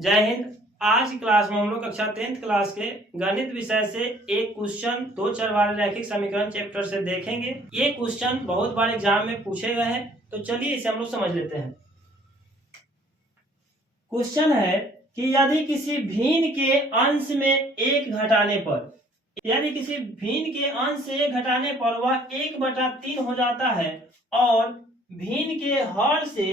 जय हिंद। आज की क्लास में हम लोग कक्षा 10th क्लास के गणित विषय से एक क्वेश्चन दो चर वाले रैखिक समीकरण चैप्टर से देखेंगे। ये क्वेश्चन बहुत बार एग्जाम में पूछे गए हैं, तो चलिए इसे हम लोग समझ लेते हैं। क्वेश्चन है कि यदि किसी भिन्न के अंश में एक घटाने पर वह 1/3 हो जाता है और भिन्न के हर से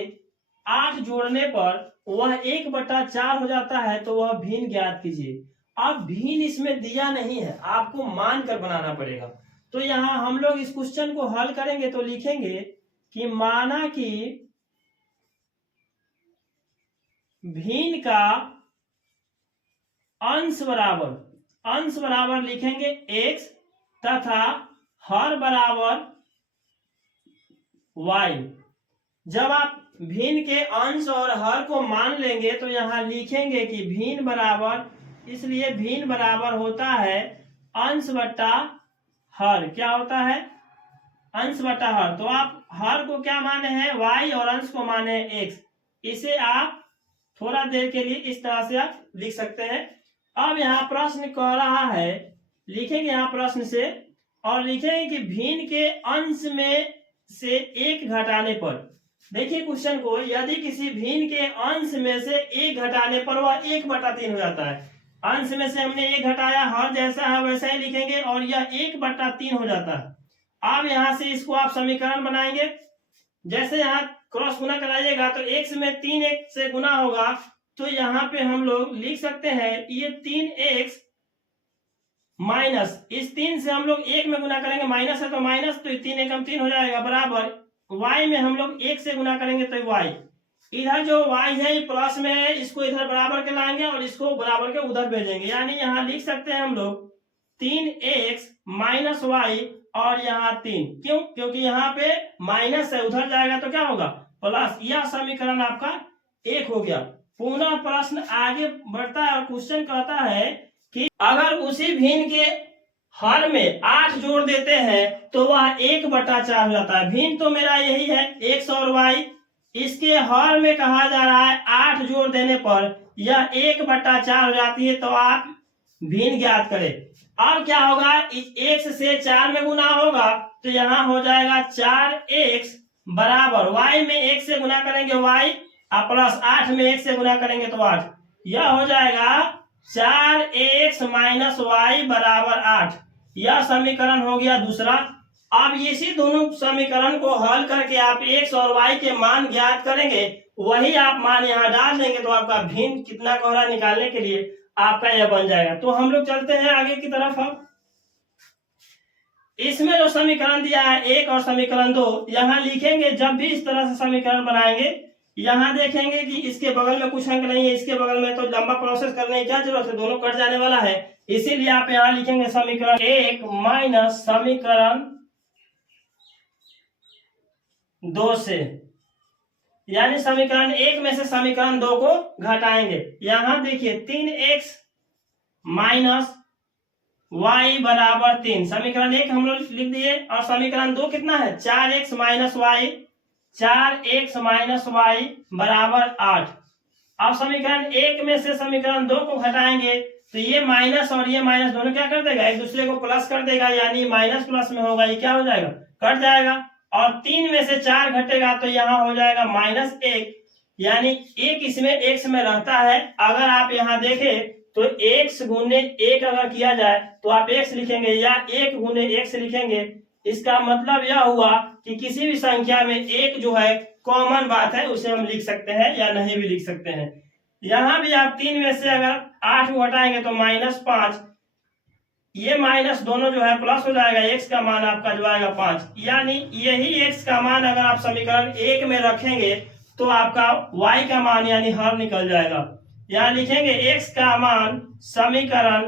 8 जोड़ने पर वह 1/4 हो जाता है, तो वह भिन्न ज्ञात कीजिए। अब भिन्न इसमें दिया नहीं है, आपको मान कर बनाना पड़ेगा। तो यहाँ हम लोग इस क्वेश्चन को हल करेंगे तो लिखेंगे कि माना कि भिन्न का अंश बराबर लिखेंगे x तथा हर बराबर y। जब आप भिन्न के अंश और हर को मान लेंगे तो यहाँ लिखेंगे कि भिन्न बराबर, इसलिए भिन्न बराबर होता है अंश बट्टा हर। क्या होता है? अंश बट्टा हर। तो आप हर को क्या माने हैं? y और अंश को माने हैं x। इसे आप थोड़ा देर के लिए इस तरह से आप लिख सकते हैं। अब यहाँ प्रश्न कह रहा है, लिखेंगे यहाँ प्रश्न से और लिखेंगे कि भिन्न के अंश में से 1 घटाने पर, देखिए क्वेश्चन को, यदि किसी भिन्न के अंश में से 1 घटाने पर वह 1/3 हो जाता है। अंश में से हमने 1 घटाया, हर जैसा है वैसा ही लिखेंगे और यह 1/3 हो जाता है। अब यहां से इसको आप समीकरण बनाएंगे। जैसे यहाँ क्रॉस गुना कराइएगा तो x में 3x से गुना होगा, तो यहाँ पे हम लोग लिख सकते हैं ये 3x माइनस, इस 3 से हम लोग 1 में गुना करेंगे, माइनस है तो माइनस, तो 3 एकम 3 हो जाएगा, बराबर y में हम लोग 1 से गुना करेंगे तो y। इधर जो y है ये प्लस में है, इसको इधर बराबर के लाएंगे और इसको बराबर के उधर भेजेंगे। यानी यहाँ लिख सकते हैं हम लोग 3x माइनस y और यहाँ 3। क्यों? क्योंकि यहाँ पे माइनस है, उधर जाएगा तो क्या होगा? प्लस। यह समीकरण आपका 1 हो गया। पुनः प्रश्न आगे बढ़ता है और क्वेश्चन कहता है कि अगर उसी भिन्न के हर में 8 जोड़ देते हैं तो वह 1/4 हो जाता है। भिन्न तो मेरा यही है x और y, इसके हर में कहा जा रहा है 8 जोड़ देने पर यह 1/4 हो जाती है। तो आप भिन्न ज्ञात करें। अब क्या होगा? x से 4 में गुना होगा तो यहाँ हो जाएगा 4x बराबर y में 1 से गुना करेंगे y और प्लस 8 में 1 से गुना करेंगे तो 8। यह हो जाएगा 4x माइनस y बराबर 8। यह समीकरण हो गया दूसरा। अब इसी दोनों समीकरण को हल करके आप x और y के मान ज्ञात करेंगे, वही आप मान यहाँ डाल देंगे तो आपका भिन्न कितना कोहरा निकालने के लिए आपका यह बन जाएगा। तो हम लोग चलते हैं आगे की तरफ। अब इसमें जो समीकरण दिया है 1 और समीकरण 2, यहाँ लिखेंगे। जब भी इस तरह से समीकरण बनाएंगे, यहाँ देखेंगे कि इसके बगल में कुछ अंक नहीं है, इसके बगल में, तो लंबा प्रोसेस करने की क्या जरूरत है, दोनों कट जाने वाला है। इसीलिए आप यहाँ लिखेंगे समीकरण 1 माइनस समीकरण 2 से, यानी समीकरण 1 में से समीकरण 2 को घटाएंगे। यहाँ देखिए 3x माइनस y बराबर 3, समीकरण 1 हम लोग लिख दिए और समीकरण 2 कितना है? 4x minus y, 4x minus y बराबर 8। अब समीकरण 1 में से समीकरण 2 को घटाएंगे तो ये माइनस और ये माइनस दोनों क्या कर देगा? एक दूसरे को प्लस कर देगा, यानी माइनस प्लस में होगा, ये क्या हो जाएगा? कट जाएगा। और 3 में से 4 घटेगा तो यहाँ हो जाएगा -1, यानी 1 इसमें x में रहता है। अगर आप यहाँ देखें तो x गुने 1 अगर किया जाए तो आप x लिखेंगे या 1 गुने x लिखेंगे। इसका मतलब यह हुआ कि किसी भी संख्या में 1 जो है कॉमन बात है, उसे हम लिख सकते हैं या नहीं भी लिख सकते हैं। यहाँ भी आप 3 में से अगर 8 को हटाएंगे तो -5, ये माइनस दोनों जो है प्लस हो जाएगा, x का मान आपका जो आएगा 5। यानी यही x का मान अगर आप समीकरण 1 में रखेंगे तो आपका y का मान यानी हर निकल जाएगा। यहाँ लिखेंगे x का मान समीकरण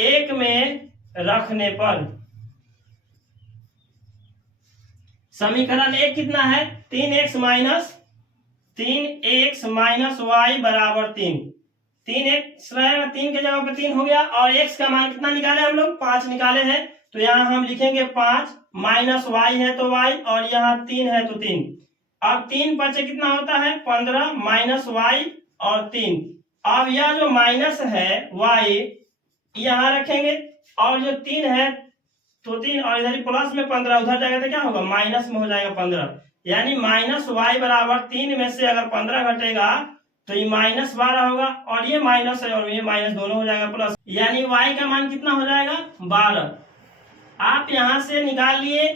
1 में रखने पर, समीकरण 1 कितना है? 3x माइनस y बराबर 3। 3x रहेगा, 3 के जगह पे 3 हो गया और x का मान कितना निकाले हम लोग? 5 निकाले हैं। तो यहाँ हम लिखेंगे 5 माइनस y है तो y और यहाँ 3 है तो 3। अब 3 5 कितना होता है 15 माइनस वाई और 3। अब यह जो माइनस है वाई यहाँ रखेंगे और जो 3 है तो 3 और इधर प्लस में 15 उधर जाएगा तो क्या होगा माइनस में हो जाएगा 15, यानी माइनस वाई बराबर 3 में से अगर 15 घटेगा तो ये माइनस 12 होगा और ये माइनस है और ये माइनस दोनों हो जाएगा प्लस, यानी y का मान कितना हो जाएगा 12। आप यहां से निकाल लिए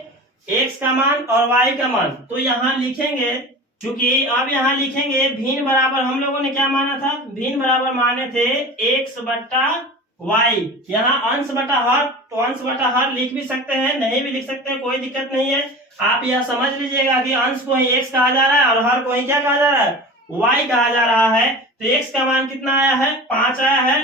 x का मान और y का मान, तो यहाँ लिखेंगे चूंकि अब यहाँ लिखेंगे भिन्न बराबर हम लोगों ने क्या माना था, भिन्न बराबर माने थे x बट्टा y, यहाँ अंश बटा हर, तो अंश बटा हर लिख भी सकते हैं नहीं भी लिख सकते हैं, कोई दिक्कत नहीं है। आप यह समझ लीजिएगा कि अंश को ही x कहा जा रहा है और हर को ही क्या कहा जा रहा है y कहा जा रहा है। तो x का मान कितना आया है 5 आया है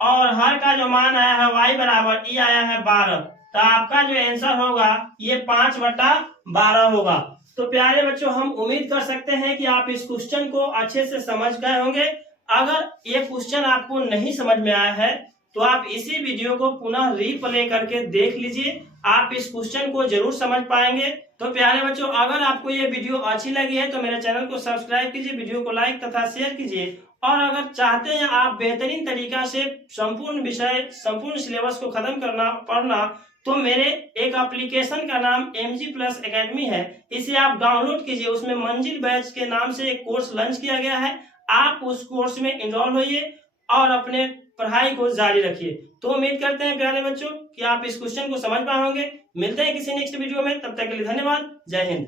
और हर का जो मान आया है y बराबर ये आया है 12, तो आपका जो आंसर होगा ये 5 बटा 12 होगा। तो प्यारे बच्चों हम उम्मीद कर सकते हैं कि आप इस क्वेश्चन को अच्छे से समझ गए होंगे। अगर ये क्वेश्चन आपको नहीं समझ में आया है तो आप इसी वीडियो को पुनः रीप्ले करके देख लीजिए, आप इस क्वेश्चन को जरूर समझ पाएंगे। तो प्यारे बच्चों अगर आपको ये वीडियो अच्छी लगी है तो मेरे चैनल को सब्सक्राइब कीजिए, वीडियो को लाइक तथा शेयर कीजिए, और अगर चाहते हैं आप बेहतरीन तरीका से संपूर्ण विषय संपूर्ण सिलेबस को खत्म करना पढ़ना तो मेरे एक एप्लीकेशन का नाम MG+ एकेडमी है, इसे आप डाउनलोड कीजिए। उसमें मंजिल बैच के नाम से एक कोर्स लॉन्च किया गया है, आप उस कोर्स में एनरोल होइए और अपने पढ़ाई को जारी रखिए। तो उम्मीद करते हैं प्यारे बच्चों कि आप इस क्वेश्चन को समझ पाए होंगे। मिलते हैं किसी नेक्स्ट वीडियो में, तब तक के लिए धन्यवाद। जय हिंद।